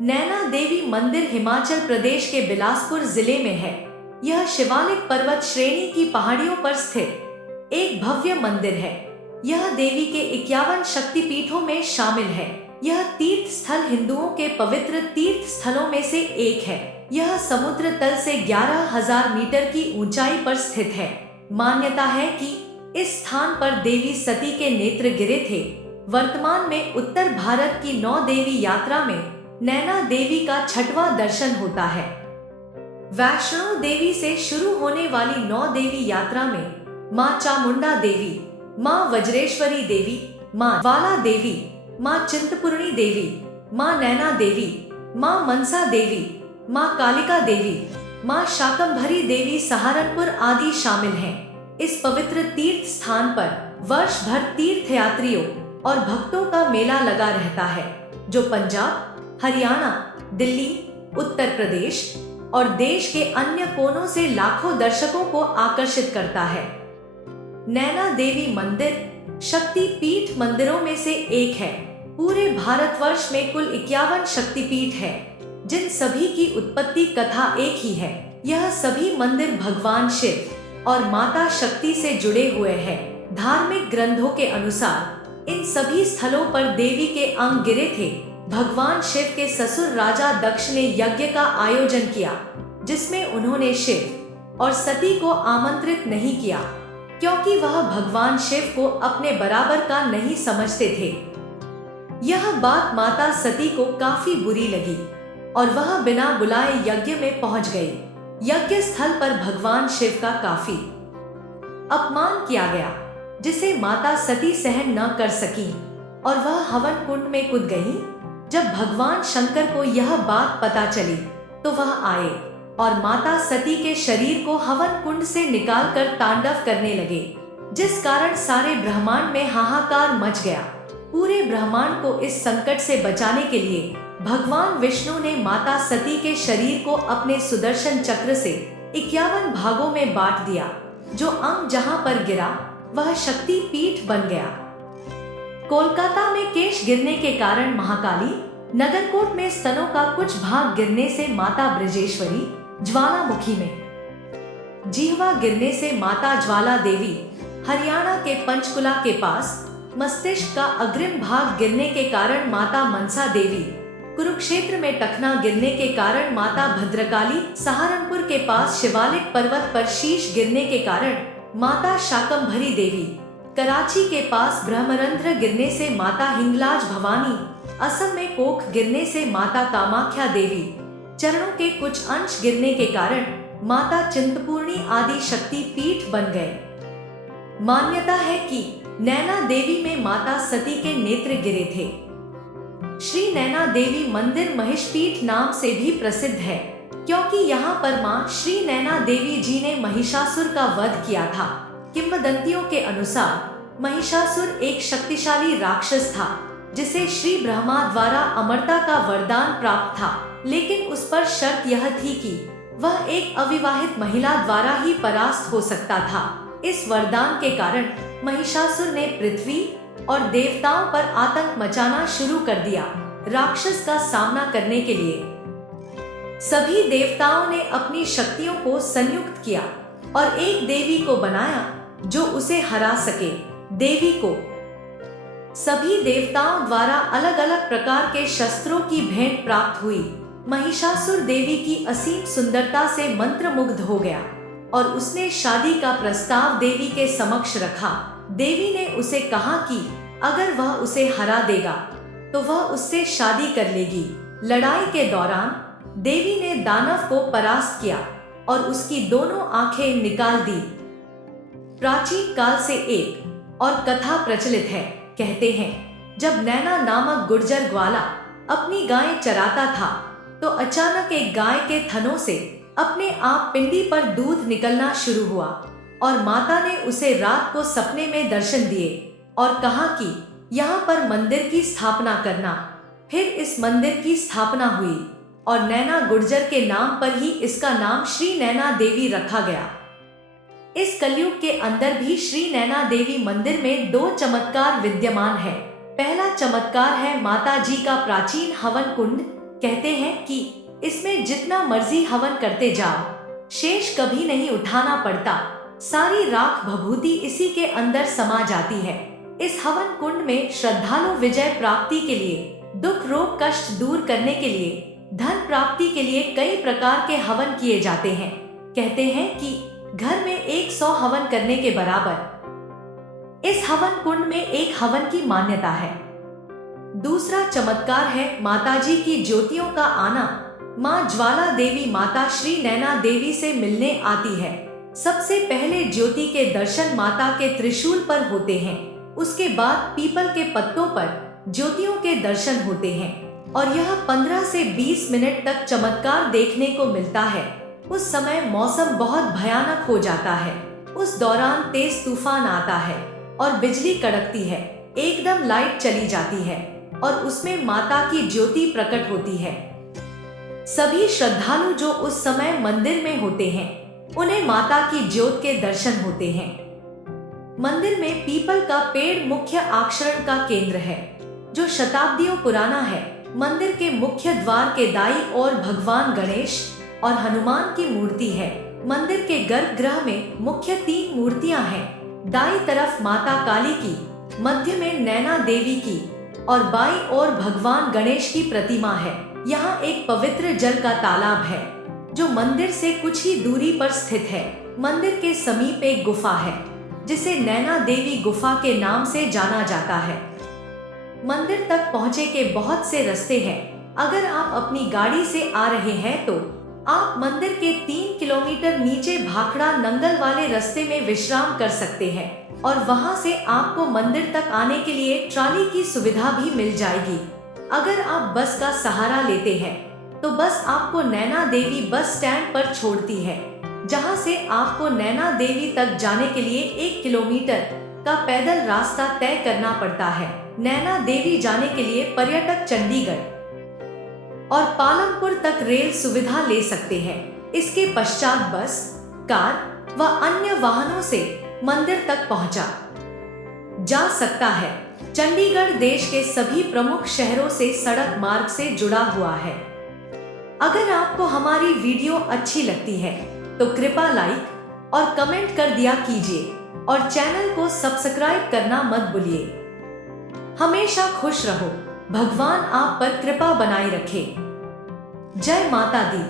नैना देवी मंदिर हिमाचल प्रदेश के बिलासपुर जिले में है। यह शिवालिक पर्वत श्रेणी की पहाड़ियों पर स्थित एक भव्य मंदिर है। यह देवी के 51 शक्तिपीठों में शामिल है। यह तीर्थ स्थल हिंदुओं के पवित्र तीर्थ स्थलों में से एक है। यह समुद्र तल से 11,000 मीटर की ऊंचाई पर स्थित है। मान्यता है कि इस स्थान पर देवी सती के नेत्र गिरे थे। वर्तमान में उत्तर भारत की 9 देवी यात्रा में नैना देवी का 6वां दर्शन होता है। वैष्णो देवी से शुरू होने वाली 9 देवी यात्रा में मां चामुंडा देवी, मां वज्रेश्वरी देवी, मां ज्वाला देवी, मां चिंतपूर्णी देवी, मां नैना देवी, मां मनसा देवी, मां कालिका देवी, मां शाकंभरी देवी सहारनपुर आदि शामिल हैं। इस पवित्र तीर्थ स्थान पर वर्ष भर तीर्थयात्रियों और भक्तों का मेला लगा रहता है, जो पंजाब, हरियाणा, दिल्ली, उत्तर प्रदेश और देश के अन्य कोनों से लाखों दर्शकों को आकर्षित करता है। नैना देवी मंदिर शक्ति पीठ मंदिरों में से एक है। पूरे भारतवर्ष में कुल 51 शक्तिपीठ है, जिन सभी की उत्पत्ति कथा एक ही है। यह सभी मंदिर भगवान शिव और माता शक्ति से जुड़े हुए हैं। धार्मिक ग्रंथों के अनुसार इन सभी स्थलों पर देवी के अंग गिरे थे। भगवान शिव के ससुर राजा दक्ष ने यज्ञ का आयोजन किया, जिसमें उन्होंने शिव और सती को आमंत्रित नहीं किया, क्योंकि वह भगवान शिव को अपने बराबर का नहीं समझते थे। यह बात माता सती को काफी बुरी लगी और वह बिना बुलाए यज्ञ में पहुंच गई। यज्ञ स्थल पर भगवान शिव का काफी अपमान किया गया, जिसे माता सती सहन न कर सकी और वह हवन कुंड में कूद गई। जब भगवान शंकर को यह बात पता चली तो वह आए और माता सती के शरीर को हवन कुंड से निकालकर तांडव करने लगे, जिस कारण सारे ब्रह्मांड में हाहाकार मच गया। पूरे ब्रह्मांड को इस संकट से बचाने के लिए भगवान विष्णु ने माता सती के शरीर को अपने सुदर्शन चक्र से 51 भागों में बांट दिया। जो अंग जहां पर गिरा वह शक्ति पीठ बन गया। कोलकाता में केश गिरने के कारण महाकाली, नगरकोट में स्तनों का कुछ भाग गिरने से माता ब्रजेश्वरी, ज्वालामुखी में जिह्वा गिरने से माता ज्वाला देवी, हरियाणा के पंचकुला के पास मस्तिष्क का अग्रिम भाग गिरने के कारण माता मनसा देवी, कुरुक्षेत्र में टखना गिरने के कारण माता भद्रकाली, सहारनपुर के पास शिवालिक पर्वत पर शीश गिरने के कारण माता शाकंभरी देवी, कराची के पास ब्रह्मरंध्र गिरने से माता हिंगलाज भवानी, असम में कोख गिरने से माता कामाख्या देवी, चरणों के कुछ अंश गिरने के कारण माता चिंतपूर्णी आदि शक्ति पीठ बन गए। मान्यता है कि नैना देवी में माता सती के नेत्र गिरे थे। श्री नैना देवी मंदिर महिषपीठ नाम से भी प्रसिद्ध है, क्योंकि यहाँ पर मां श्री नैना देवी जी ने महिषासुर का वध किया था। किंवदंतियों के अनुसार महिषासुर एक शक्तिशाली राक्षस था, जिसे श्री ब्रह्मा द्वारा अमरता का वरदान प्राप्त था, लेकिन उस पर शर्त यह थी कि वह एक अविवाहित महिला द्वारा ही परास्त हो सकता था। इस वरदान के कारण महिषासुर ने पृथ्वी और देवताओं पर आतंक मचाना शुरू कर दिया। राक्षस का सामना करने के लिए सभी देवताओं ने अपनी शक्तियों को संयुक्त किया और एक देवी को बनाया जो उसे हरा सके। देवी को सभी देवताओं द्वारा अलग अलग प्रकार के शस्त्रों की भेंट प्राप्त हुई। महिषासुर देवी की असीम सुंदरता से मंत्रमुग्ध हो गया और उसने शादी का प्रस्ताव देवी के समक्ष रखा। देवी ने उसे कहा कि अगर वह उसे हरा देगा तो वह उससे शादी कर लेगी। लड़ाई के दौरान देवी ने दानव को परास्त किया और उसकी दोनों आंखें निकाल दी। प्राचीन काल से एक और कथा प्रचलित है। कहते हैं, जब नैना नामक गुर्जर ग्वाला अपनी गाय चराता था तो अचानक एक गाय के थनों से अपने आप पिंडी पर दूध निकलना शुरू हुआ और माता ने उसे रात को सपने में दर्शन दिए और कहा कि यहाँ पर मंदिर की स्थापना करना। फिर इस मंदिर की स्थापना हुई और नैना गुर्जर के नाम पर ही इसका नाम श्री नैना देवी रखा गया। इस कलयुग के अंदर भी श्री नैना देवी मंदिर में 2 चमत्कार विद्यमान है। पहला चमत्कार है माता जी का प्राचीन हवन कुंड, कहते हैं कि इसमें जितना मर्जी हवन करते जाओ, शेष कभी नहीं उठाना पड़ता। सारी राख भभूति इसी के अंदर समा जाती है। इस हवन कुंड में श्रद्धालु विजय प्राप्ति के लिए, दुख रोग कष्ट दूर करने के लिए, धन प्राप्ति के लिए कई प्रकार के हवन किए जाते हैं। कहते हैं कि घर में 100 हवन करने के बराबर। इस हवन कुंड में एक हवन की मान्यता है। दूसरा चमत्कार है माताजी की ज्योतियों का आना। माँ ज्वाला देवी माता श्री नैना देवी से मिलने आती है। सबसे पहले ज्योति के दर्शन माता के त्रिशूल पर होते हैं। उसके बाद पीपल के पत्तों पर ज्योतियों के दर्शन होते हैं और यह 15 से 20 मिनट तक चमत्कार देखने को मिलता है। उस समय मौसम बहुत भयानक हो जाता है। उस दौरान तेज तूफान आता है और बिजली कड़कती है। एकदम लाइट चली जाती है और उसमें माता की ज्योति प्रकट होती है। सभी श्रद्धालु जो उस समय मंदिर में होते हैं, उन्हें माता की ज्योत के दर्शन होते हैं। मंदिर में पीपल का पेड़ मुख्य आकर्षण का केंद्र है, जो शताब्दियों पुराना है। मंदिर के मुख्य द्वार के दाईं ओर भगवान गणेश और हनुमान की मूर्ति है। मंदिर के गर्भगृह में मुख्य 3 मूर्तियां हैं। दाईं तरफ माता काली की, मध्य में नैना देवी की और बाईं ओर भगवान गणेश की प्रतिमा है। यहाँ एक पवित्र जल का तालाब है, जो मंदिर से कुछ ही दूरी पर स्थित है। मंदिर के समीप एक गुफा है, जिसे नैना देवी गुफा के नाम से जाना जाता है। मंदिर तक पहुँचे के बहुत से रास्ते हैं। अगर आप अपनी गाड़ी से आ रहे हैं तो आप मंदिर के 3 किलोमीटर नीचे भाखड़ा नंगल वाले रास्ते में विश्राम कर सकते हैं और वहां से आपको मंदिर तक आने के लिए ट्रॉली की सुविधा भी मिल जाएगी। अगर आप बस का सहारा लेते हैं तो बस आपको नैना देवी बस स्टैंड पर छोड़ती है, जहां से आपको नैना देवी तक जाने के लिए 1 किलोमीटर का पैदल रास्ता तय करना पड़ता है। नैना देवी जाने के लिए पर्यटक चंडीगढ़ और पालमपुर तक रेल सुविधा ले सकते हैं। इसके पश्चात बस, कार व अन्य वाहनों से मंदिर तक पहुंचा जा सकता है। चंडीगढ़ देश के सभी प्रमुख शहरों से सड़क मार्ग से जुड़ा हुआ है। अगर आपको हमारी वीडियो अच्छी लगती है तो कृपया लाइक और कमेंट कर दिया कीजिए और चैनल को सब्सक्राइब करना मत भूलिए। हमेशा खुश रहो। भगवान आप पर कृपा बनाए रखे। जय माता दी।